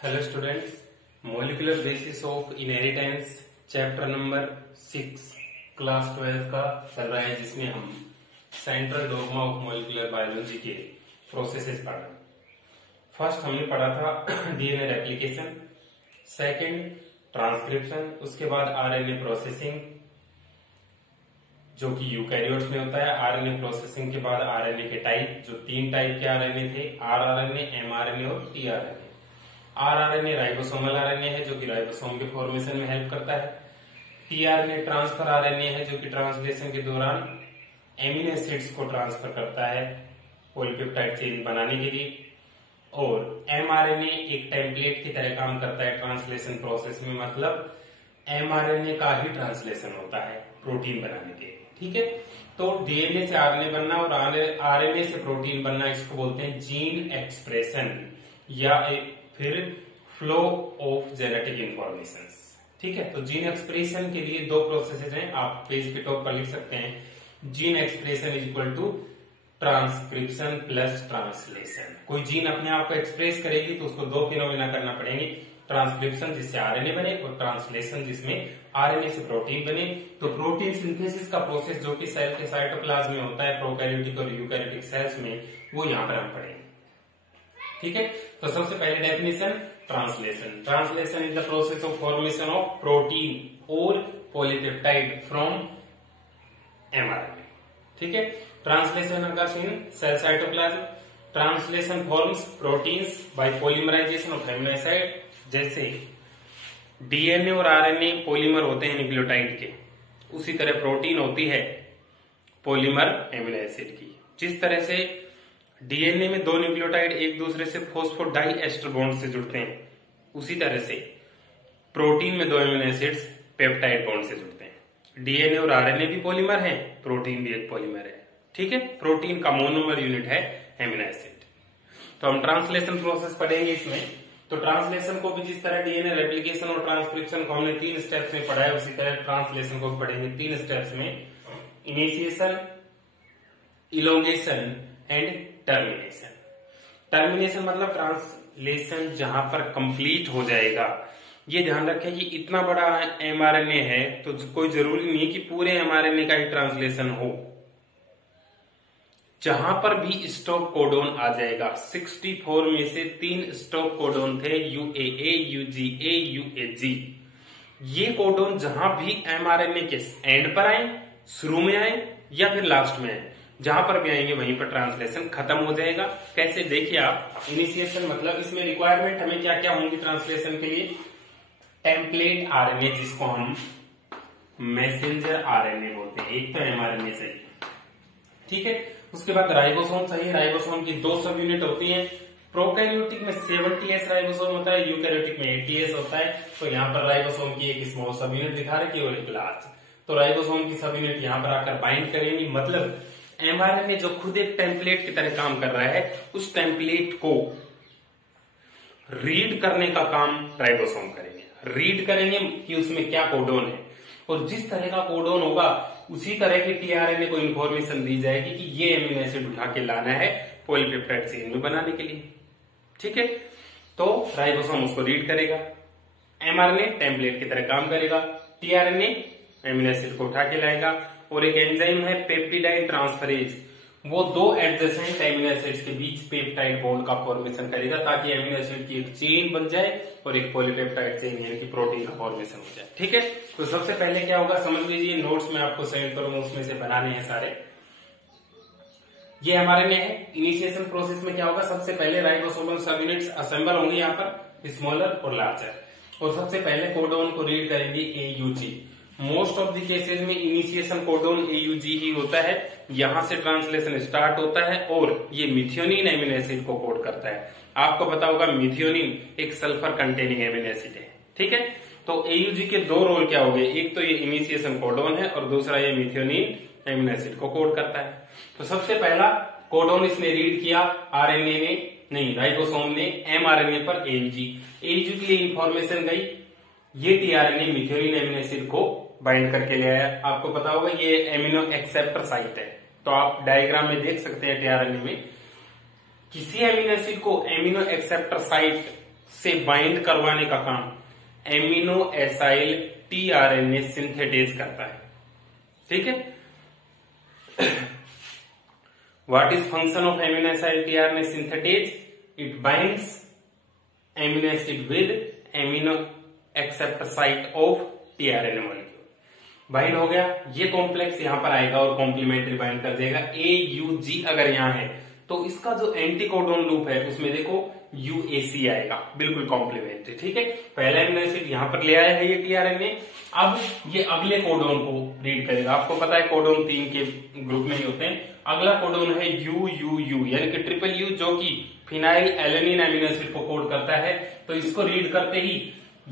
Hello students, molecular basis of inheritance chapter number 6 class 12 का चल रहा है, जिसमें हम central dogma of molecular biology के प्रोसेसेस पढ़ रहे हैं। फर्स्ट हमने पढ़ा था डीएनए रेप्लिकेशन, सेकंड ट्रांसक्रिप्शन, उसके बाद आरएनए प्रोसेसिंग जो कि यूकैरियोट्स में होता है। आरएनए प्रोसेसिंग के बाद आरएनए के टाइप, जो 3 टाइप के आरएनए थे, आरआरएनए, एमआरएनए और टीआरएनए। आरआरएनए राइबोसोमल आरएनए है जो कि राइबोसोम के फॉर्मेशन में हेल्प करता है। टीआरएनए ट्रांसफर आरएनए है जो कि ट्रांसलेशन के दौरान एमिनो एसिड्स को ट्रांसफर करता है पॉलीपेप्टाइड चेन बनाने के लिए। और एमआरएनए एक टेम्पलेट की तरह काम करता है ट्रांसलेशन प्रोसेस में, मतलब एमआरएनए का ही ट्रांसलेशन होता है प्रोटीन बनाने के लिए। ठीक है, तो डीएनए से आरएनए बनना और आरएनए से प्रोटीन बनना, इसको बोलते हैं जीन एक्सप्रेशन या फिर फ्लो ऑफ जेनेटिक इंफॉर्मेशन। ठीक है, तो जीन एक्सप्रेशन के लिए 2 प्रोसेसेस हैं, आप पेज के टॉप पर लिख सकते हैं। Gene expression is equal to transcription plus translation. कोई जीन अपने आप को एक्सप्रेस करेगी तो उसको 2 फिनोमेना करना पड़ेंगे, ट्रांसक्रिप्शन जिससे आरएनए बने और ट्रांसलेशन जिसमें आरएनए से प्रोटीन बने। तो प्रोटीन सिंथेसिस का प्रोसेस जो कि सेल के साइटोप्लाज्म में होता है प्रोकैरियोटिक और यूकैरियोटिक सेल्स में, वो यहाँ पर हम पढ़ेंगे। ठीक है, तो सबसे पहले definition translation. Translation is the process of formation of protein और पॉलीपेप्टाइड फ्रॉम एमआरएनए। ठीक है, translation occurs in cell cytoplasm. Translation forms proteins by polymerization of amino acid. जैसे डीएनए और आरएनए पॉलीमर होते हैं न्यूक्लियोटाइड के, उसी तरह प्रोटीन होती है पॉलीमर एमिनो एसिड की। जिस तरह से डीएनए में 2 न्यूक्लियोटाइड एक दूसरे से फॉस्फोडाइएस्टर बॉन्ड से जुड़ते हैं, उसी तरह से प्रोटीन में 2 एमिनो एसिड्स पेप्टाइड बॉन्ड से जुड़ते हैं। डीएनए और आरएनए भी पॉलीमर है, प्रोटीन भी एक पॉलीमर है। ठीक है, प्रोटीन का मोनोमर यूनिट है एमिनो एसिड। तो हम ट्रांसलेशन प्रोसेस पढ़ेंगे इसमें। तो ट्रांसलेशन को भी जिस तरह डीएनए रेप्लिकेशन और ट्रांसक्रिप्शन को हमने 3 स्टेप्स में पढ़ा है, उसी तरह ट्रांसलेशन को भी पढ़ेंगे 3 स्टेप्स में, initiation, elongation and termination. Termination मतलब ट्रांसलेशन जहां पर कंप्लीट हो जाएगा। ये ध्यान रखें कि इतना बड़ा एमआरएनए है तो कोई जरूरी नहीं है कि पूरे एमआरएनए का ही ट्रांसलेशन हो। जहां पर भी स्टॉप कोडोन आ जाएगा, 64 में से 3 स्टॉप कोडोन थे, यूएए, यूजीए, यूएजी। ये कोडोन जहां भी एमआरएनए के एंड पर आए, शुरू में आए या फिर लास्ट में आए, जहां पर भी आएंगे वहीं पर ट्रांसलेशन खत्म हो जाएगा। कैसे, देखिए आप, इनिशिएशन मतलब इसमें रिक्वायरमेंट हमें क्या क्या होंगी ट्रांसलेशन के लिए। टेम्पलेट आरएनए जिसको हम मैसेंजर आरएनए बोलते हैं, एक तो एमआरएनए चाहिए। ठीक है, उसके बाद राइबोसोम चाहिए। राइबोसोम की 2 सब यूनिट होती हैं। प्रोकैरियोटिक में 70S राइबोसोम होता है, यूकैरियोटिक में 80S होता है। तो यहाँ पर राइबोसोम की एक स्मॉल सब यूनिट दिखा रखी है और एक लार्ज। तो राइबोसोम की सब यूनिट यहाँ पर आकर बाइंड करेंगी, मतलब एमआरएनए जो खुद एक टेम्पलेट की तरह काम कर रहा है, उस टेम्पलेट को रीड करने का काम राइबोसोम करेंगे। रीड करेंगे कि उसमें क्या कोडोन है, और जिस तरह का कोडोन होगा उसी तरह की टीआरएनए को इंफॉर्मेशन दी जाएगी कि ये एमिनो एसिड उठा के लाना है पॉलीपेप्टाइड चेन में बनाने के लिए। ठीक है, तो राइबोसोम उसको रीड करेगा, एमआरएनए टेम्पलेट की तरह काम करेगा, टीआरएनए एमिनो एसिड को उठा के लाएगा। और एक एंजाइम है पेप्टिडाइड ट्रांसफरेज, वो 2 एडजेसेंट एमिनो एसिड्स के बीच पेप्टाइड बॉन्ड का फॉर्मेशन करेगा ताकि एमिनो एसिड की एक चेन बन जाए और एक पॉलीपेप्टाइड चेन यानी कि प्रोटीन का फॉर्मेशन हो जाए। ठीक है, तो सबसे पहले क्या होगा समझ लीजिए, नोट्स में आपको सेंड करूंगा, उसमें से बनाने हैं सारे। ये एमआरएनए है। इनिशिएशन प्रोसेस में क्या होगा, सबसे पहले राइबोसोमल सब यूनिट्स असेंबल होंगे यहाँ पर, स्मॉलर और लार्जर, और सबसे पहले कोडोन को रीड करेंगे AUG. Most of the cases में इनिशिएशन कोडोन एयूजी ही होता है, यहां से ट्रांसलेशन स्टार्ट होता है और ये मिथियोनिन एमिनो एसिड को कोड करता है। आपको पता होगा मिथियोनिन एक सल्फर कंटेनिंग एमिनो एसिड है। ठीक है, तो एयूजी के 2 रोल क्या हो गए, एक तो ये इनिशिएशन कोडोन है और दूसरा ये मिथियोनिन एमिनो एसिड को कोड करता है। तो सबसे पहला कोडोन इसने रीड किया, आरएनए ने नहीं, राइबोसोम ने एमआरएनए पर एयूजी के लिए इंफॉर्मेशन गई, ये टीआरएनए मिथियोनिन एमिनो एसिड को बाइंड करके ले आया। आपको पता होगा ये एमिनो एक्सेप्टर साइट है, तो आप डायग्राम में देख सकते हैं टीआरएनए में किसी एमिनो एसिड को एमिनो एक्सेप्टर साइट से बाइंड करवाने का काम एमिनो एसाइल टीआरएनए सिंथेटेज करता है। ठीक है। What is function of amino acyl tRNA synthetase? It binds amino acid with amino acceptor site of tRNA molecule. Bind हो गया, ये कॉम्प्लेक्स यहां पर आएगा और कॉम्प्लीमेंट्री बाइंड कर देगा। AUG अगर यहां है तो इसका जो एंटी कोडोन लूप है उसमें देखो UAC आएगा, बिल्कुल कॉम्प्लीमेंट्री। ठीक है, पहला एमिनो एसिड यहां पर ले आया है ये टीआरएनए, अब ये अगले कोडोन को रीड करेगा। आपको पता है कोडोन 3 के ग्रुप में ही होते हैं। अगला कोडोन है UUU यानी कि ट्रिपल यू, जो कि फिनाइल एलेनिन एमिनो एसिड को कोड करता है। तो इसको रीड करते ही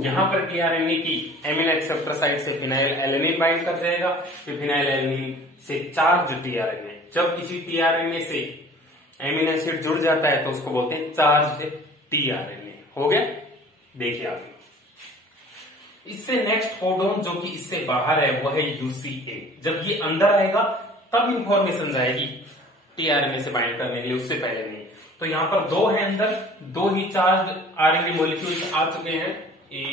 यहां पर टीआरएनए की एमिनो एक्सेप्टर साइट से फिनाइल एलेनिन बाइंड कर जाएगा, फिर फिनाइल एलेनिन से चार्ज टीआरएनए। जब किसी टीआरएनए से एमिनो एसिड जुड़ जाता है तो उसको बोलते हैं चार्ज टीआरएनए। हो गया, देखिए आप। इससे नेक्स्ट कोडोन जो कि इससे बाहर है वो है UCA। जब ये अंदर आएगा तब इंफॉर्मेशन जाएगी टीआरएनए से बाइंड करने के लिए, उससे पहले नहीं। तो यहां पर दो है अंदर, दो ही चार्ज आरएनए मॉलिक्यूल्स आ चुके हैं, A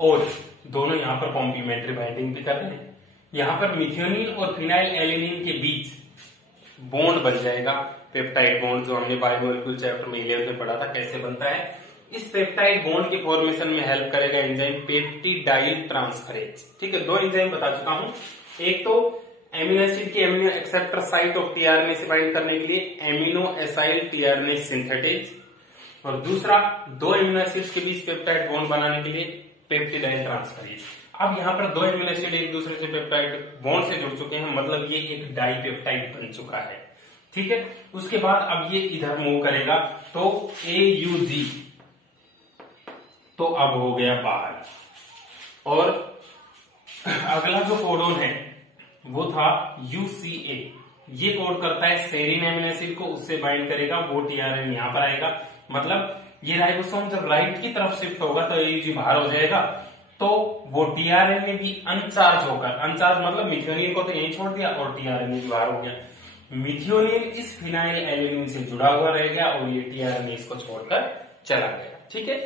और दोनों यहां पर कॉम्प्लीमेंट्री बाइंडिंग भी कर रहे हैं। यहां पर मिथ्योनिन और फिनाइल एलेनिन के बीच बॉन्ड बन जाएगा, पेप्टाइड बॉन्ड, जो हमने बायोमोलिक्यूल चैप्टर में 11 में पढ़ा था कैसे बनता है। इस पेप्टाइड बॉन्ड के फॉर्मेशन में हेल्प करेगा एंजाइम पेप्टिडाइल ट्रांसफरेज। ठीक है, दो एंजाइम बता चुका हूं। एक तो एमिनो एसिड की amino acceptor site of tRNA से बाइंड करने के लिए एमिनो एसाइल टीआरएनए सिंथेटेज, और दूसरा दो एमिनो एसिड्स के बीच पेप्टाइड बॉन्ड बनाने के लिए पेप्टिडाइल ट्रांसफरेज। अब यहाँ पर दो एमिनो एसिड एक दूसरे से पेप्टाइड बॉन्ड से जुड़ चुके हैं, मतलब ये एक डाइपेप्टाइड बन चुका है। ठीक है, उसके बाद अब ये इधर मूव करेगा तो AUG तो अब हो गया बाहर। और अगला जो कोडोन है वो था UCA। ये कोड करता है सेरीन एमिनो एसिड को, उससे बाइंड करेगा, वो टीआरएनए यहां पर आएगा। मतलब ये राइबोसोम जब राइट की तरफ शिफ्ट होगा तो AUG बाहर हो जाएगा, तो वो टीआरएनए भी अनचार्ज होकर, अनचार्ज मतलब मिथ्योनिन को तो यहीं छोड़ दिया और टीआरएनए भी बाहर हो गया। मिथ्योनिन इस फिनाइल एलेनिन से जुड़ा हुआ रह गया और ये टीआरएनए इसको छोड़कर चला गया। ठीक है,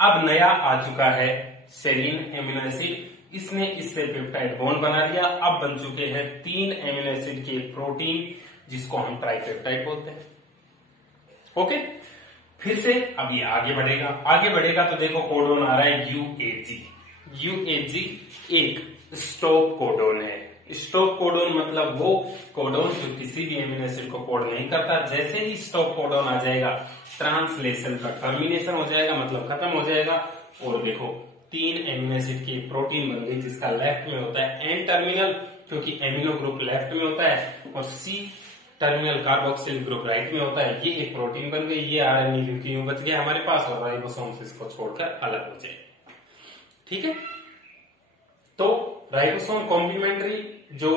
अब नया आ चुका है सेरीन एमिनो एसिड, इसने इससे पेप्टाइड बॉन्ड बना लिया। अब बन चुके हैं 3 एमिनो एसिड के प्रोटीन, जिसको हम ट्राइपेप्टाइड बोलते हैं। ओके, फिर से अब ये आगे बढ़ेगा, आगे बढ़ेगा तो देखो कोडोन आ रहा है UAG। UAG एक स्टॉप कोडोन है। स्टॉप कोडोन मतलब वो कोडोन जो किसी भी एमिनो एसिड को कोड नहीं करता। जैसे ही स्टॉप कोडोन आ जाएगा ट्रांसलेशन का टर्मिनेशन हो जाएगा, मतलब खत्म हो जाएगा। और देखो 3 एमिनो एसिड की प्रोटीन बन गई, जिसका लेफ्ट में होता है एन टर्मिनल, क्योंकि एमिनो ग्रुप लेफ्ट में होता है, और C terminal carboxyl group right में होता है। ये एक प्रोटीन बन गई, ये आरएनए क्योंकि बच गया हमारे पास, और राइबोसोम से इसको छोड़कर अलग हो जाए। ठीक है, तो राइबोसोम कॉम्प्लीमेंट्री, जो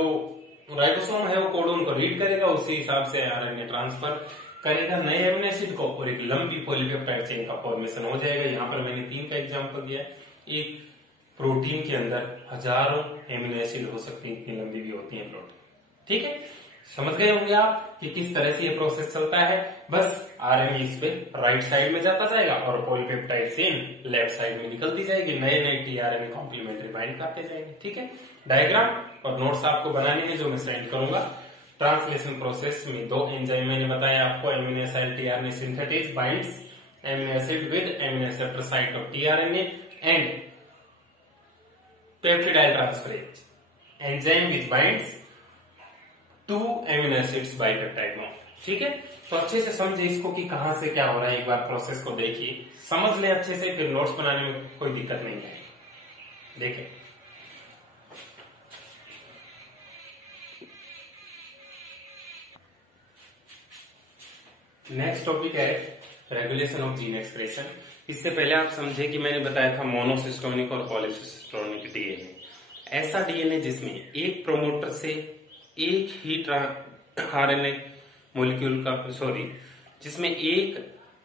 राइबोसोम है वो कोडोन को रीड करेगा, उसी हिसाब से आरएनए ट्रांसफर करेगा नए एमिनो एसिड को, और एक लंबी पॉलीपेप्टाइड चेन का फॉर्मेशन हो जाएगा। यहाँ पर मैंने 3 का एग्जांपल दिया। एक प्रोटीन के अंदर हजारों एमिनो एसिड हो सकती है, इतनी लंबी भी होती है प्रोटीन। ठीक है, समझ गए होंगे आप कि किस तरह से ये प्रोसेस चलता है। बस आरएनए इस पे राइट साइड में जाता जाएगा और पॉलीपेप्टाइड चेन लेफ्ट साइड में निकलती जाएगी, नए नए टीआरएनए कॉम्प्लीमेंट्री बाइंड करते जाएंगे। ठीक है, डायग्राम और नोट्स आपको बनाने हैं जो मैं सेंड करूंगा। ट्रांसलेशन प्रोसेस में 2 एंजाइम मैंने बताया आपको, amino acyl tRNA synthetase binds amino acid with amino acceptor site of tRNA and peptidyl transferase enzyme which binds 2 amino acids bye peptide bond. ठीक है, तो अच्छे से समझे इसको कि कहां से क्या हो रहा है। एक बार प्रोसेस को देखिए, समझ ले अच्छे से, फिर नोट्स बनाने में कोई दिक्कत नहीं है। देखें, नेक्स्ट टॉपिक है रेगुलेशन ऑफ जीन एक्सप्रेशन। इससे पहले आप समझे कि मैंने बताया था मोनोसिस्टोनिक और पॉलीसिस्टोनिक डीएनए। ऐसा डीएनए जिसमें एक प्रोमोटर से एक ही आरएनए मॉलिक्यूल का जिसमें एक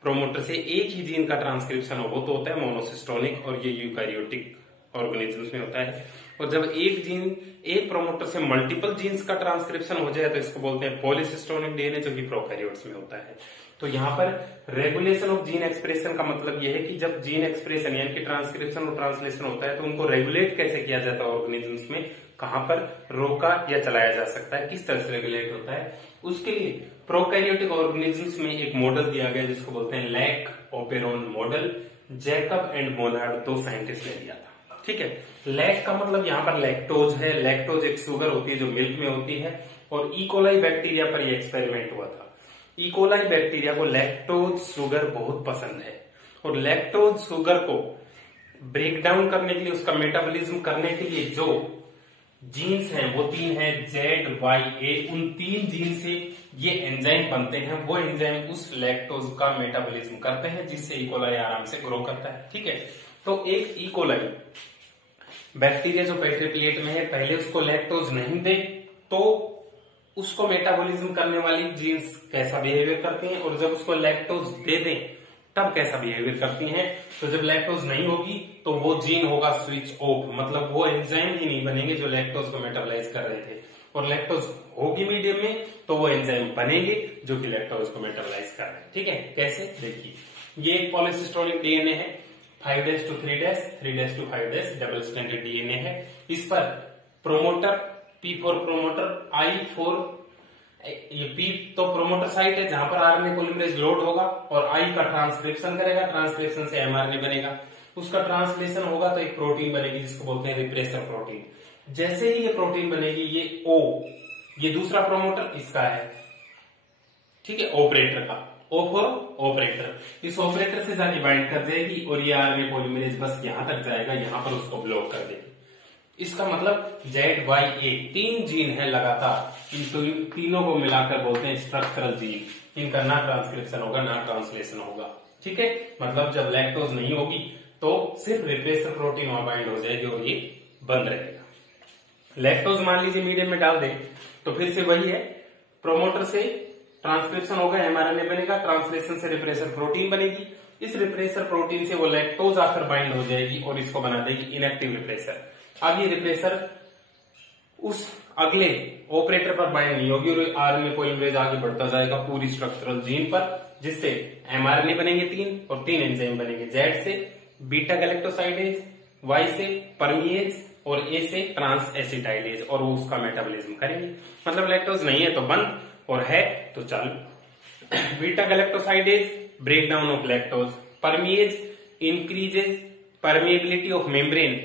प्रोमोटर से एक ही जीन का ट्रांसक्रिप्शन हो, वो तो होता है मोनोसिस्टोनिक, और ये यूकैरियोटिक ऑर्गेनिजम्स में होता है। और जब एक प्रोमोटर से मल्टीपल जीन्स का ट्रांसक्रिप्शन हो जाए तो इसको बोलते हैं पॉलीसिस्टोनिक डीएनए, जो कि प्रोकैरियोट्स में होता है। तो यहाँ पर रेगुलेशन ऑफ जीन एक्सप्रेशन का मतलब यह है कि जब जीन एक्सप्रेशन यानी कि ट्रांसक्रिप्शन और ट्रांसलेशन होता है तो उनको रेगुलेट कैसे किया जाता है ऑर्गेनिजम्स में, कहां पर रोका या चलाया जा सकता है, किस तरह से रेगुलेट होता है, उसके लिए प्रोकैरियोटिक ऑर्गेनिजम्स में एक मॉडल दिया गया जिसको बोलते हैं lac operon model. Jacob and Monod, 2 scientist ने दिया था। ठीक है, लैक का मतलब यहाँ पर लैक्टोज है। लैक्टोज एक शुगर होती है जो मिल्क में होती है, और इकोलाई बैक्टीरिया पर यह एक्सपेरिमेंट हुआ था। इकोलाई बैक्टीरिया को लैक्टोज शुगर बहुत पसंद है, और लैक्टोज शुगर को ब्रेक डाउन करने के लिए, उसका मेटाबॉलिज्म करने के लिए जो जीन्स हैं वो 3 हैं, ZYA। उन 3 जीन से ये एंजाइम बनते हैं। वो एंजाइम उस लैक्टोज का मेटाबॉलिज्म करते हैं, जिससे इकोलाई आराम से ग्रो करता है। ठीक है, तो एक इकोलाई बैक्टीरिया जो पेट्री प्लेट में है, पहले उसको लैक्टोज नहीं दे तो उसको मेटाबॉलिज्म करने वाली जीन्स कैसा बिहेवियर करती हैं, और जब उसको लैक्टोज दे दें तब कैसा बिहेवियर करती हैं। तो जब लैक्टोज नहीं होगी तो वो जीन होगा स्विच ऑफ, मतलब वो एंजाइम ही नहीं बनेंगे जो लैक्टोज को मेटाबॉलाइज कर रहे थे, और लैक्टोज होगी मीडियम में तो वो एंजाइम बनेंगे जो कि लैक्टोज को मेटाबॉलाइज कर रहे हैं। ठीक है, कैसे देखिए, ये एक पॉलीसिस्टोनिक डीएनए है, 5' to 3', 3' to 5' double stranded DNA है। इस पर promoter P for promoter, I for ये P तो प्रोमोटर साइट है जहां पर आरएनए पॉलीमरेज लोड होगा, और I का ट्रांसक्रिप्शन करेगा, ट्रांसक्रिप्शन से एमआरएनए बनेगा, उसका ट्रांसलेशन होगा तो एक प्रोटीन बनेगी जिसको बोलते हैं रिप्रेसर प्रोटीन। जैसे ही ये प्रोटीन बनेगी, ये O, ये दूसरा प्रोमोटर इसका है, ठीक है, ऑपरेटर का, O फॉर ऑपरेटर, इस ऑपरेटर से जाके बाइंड कर जाएगी और ये आरएनए पॉलीमरेज बस यहां तक जाएगा, यहां पर उसको ब्लॉक कर देगी। इसका मतलब ZYA 3 जीन है लगातार, इन तीनों को मिलाकर बोलते हैं स्ट्रक्चरल जीन। इनका ना ट्रांसक्रिप्शन होगा ना ट्रांसलेशन होगा। ठीक है, मतलब जब लैक्टोज नहीं होगी तो सिर्फ रिप्रेसर प्रोटीन वहां बाइंड हो जाएगी और ये बंद रहेगा। लैक्टोज मान लीजिए मीडियम में डाल दें तो फिर से वही है, प्रोमोटर से ट्रांसक्रिप्शन होगा, एमआरएनए बनेगा, ट्रांसलेशन से रिप्रेसर प्रोटीन बनेगी, इस रिप्रेसर प्रोटीन से वो लैक्टोज आकर बाइंड हो जाएगी और इसको बना देगी इनएक्टिव रिप्रेसर। अब ये रिप्रेसर उस अगले ऑपरेटर पर बाइंड नहीं होगी और आरएनए पॉलीमरेज आगे बढ़ता जाएगा पूरी स्ट्रक्चरल जीन पर, जिससे एमआरएनए बनेंगे 3 और 3 एंजाइम बनेंगे। Z से बीटा गैलेक्टोसाइडेज, Y से परमिएज और A से ट्रांस एसिटाइलेज, और वो उसका मेटाबॉलिज्म करेंगे। मतलब लैक्टोज नहीं है तो बंद, और है तो चालू। Beta galactosidase break down of lactose, permease increases permeability of membrane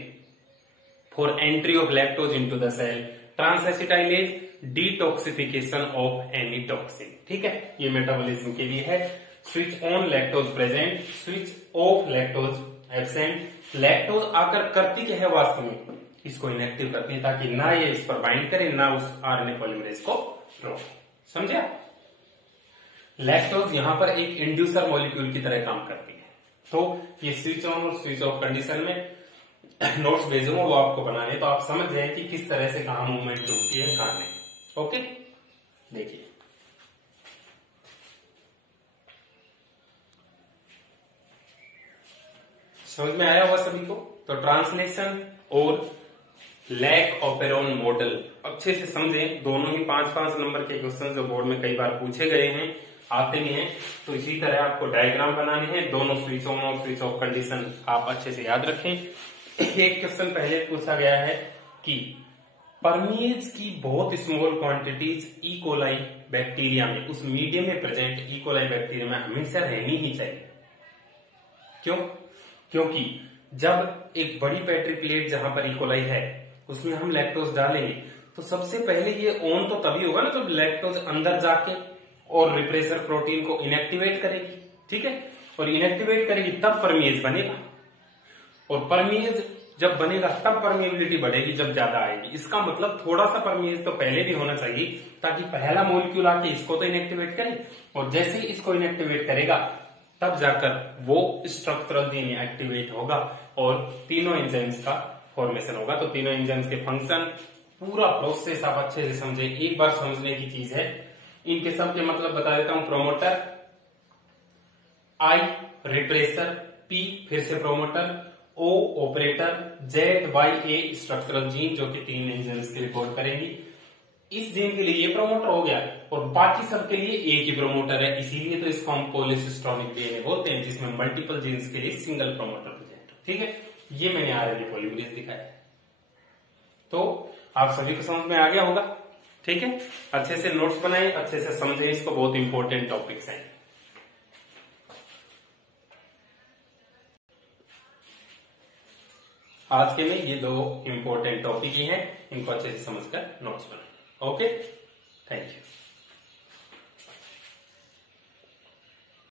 for entry of lactose into the cell, transacetylase detoxification of any toxin. ठीक है, ये मेटाबॉलिज्म के लिए है। Switch on lactose present, switch off lactose absent. Lactose आकर करती क्या है वास्तव में, इसको इनएक्टिव करती है ताकि ना ये इस पर बाइंड करे ना उस आरएनए पॉलीमरेज को रोके। समझे? लैक्टोज यहां पर एक इंड्यूसर मॉलिक्यूल की तरह काम करती है। तो ये स्विच ऑन और स्विच ऑफ कंडीशन में नोट्स भेजूंगा, वो आपको बनाने, तो आप समझ जाए कि किस तरह से कहां मूवमेंट रुकती है कहां नहीं। ओके, देखिए समझ में आया होगा सभी को। तो ट्रांसलेशन और लैक ओपेरोन मॉडल अच्छे से समझें। दोनों ही 5-5 नंबर के क्वेश्चन जो बोर्ड में कई बार पूछे गए हैं, आते भी हैं, तो इसी तरह आपको डायग्राम बनाने हैं। दोनों स्विच ऑन और स्विच ऑफ कंडीशन आप अच्छे से याद रखें। एक क्वेश्चन पहले पूछा गया है कि परमिएज की बहुत small quantities E coli bacteria में, उस मीडियम में प्रेजेंट ई कोलाई बैक्टीरिया में हमेशा रहनी ही चाहिए। क्यों? क्योंकि जब एक बड़ी पेट्री प्लेट जहां पर ई कोलाई है उसमें हम लैक्टोज डालेंगे तो सबसे पहले ये ऑन तो तभी होगा ना जब लैक्टोज अंदर जाके और रिप्रेसर प्रोटीन को इनएक्टिवेट करेगी। ठीक है, और इनएक्टिवेट करेगी तब परमिएज बनेगा, और परमिएज जब बनेगा तब परमिएबिलिटी बढ़ेगी जब ज्यादा आएगी। इसका मतलब थोड़ा सा परमिएज तो पहले भी होना चाहिए ताकि पहला मॉलिक्यूल आके इसको तो इनएक्टिवेट करे, और जैसे ही इसको इनएक्टिवेट करेगा तब जाकर वो स्ट्रक्चरल जीन एक्टिवेट होगा और तीनों एंजाइम्स का फॉर्मेशन होगा। तो तीनों एंजाइम्स के फंक्शन, पूरा प्रोसेस आप अच्छे से समझे। एक बार समझने की चीज है, इनके सब के मतलब बता देता हूं। प्रोमोटर I, रिप्रेसर P, फिर से promoter O operator, Z Y A structural gene जो कि 3 एंजाइम्स की रिपोर्ट करेंगी। इस जीन के लिए ये प्रमोटर हो गया और बाकी सब के लिए एक ही प्रमोटर है, इसीलिए तो इसको हम पॉलीसिस्टोनिक डीएनए बोलते हैं, जिसमें मल्टीपल जीन्स के लिए सिंगल प्रमोटर प्रेजेंट। ठीक है, ये मैंने आरएनए पॉलीमरेज दिखाया है, तो आप सभी को समझ में आ गया होगा। ठीक है, अच्छे से नोट्स बनाए, अच्छे से समझे इसको, बहुत इंपॉर्टेंट टॉपिक्स हैं। आज के में ये 2 इंपॉर्टेंट टॉपिक ही हैं, इनको अच्छे से समझकर नोट्स बनाए। Okay, thank you.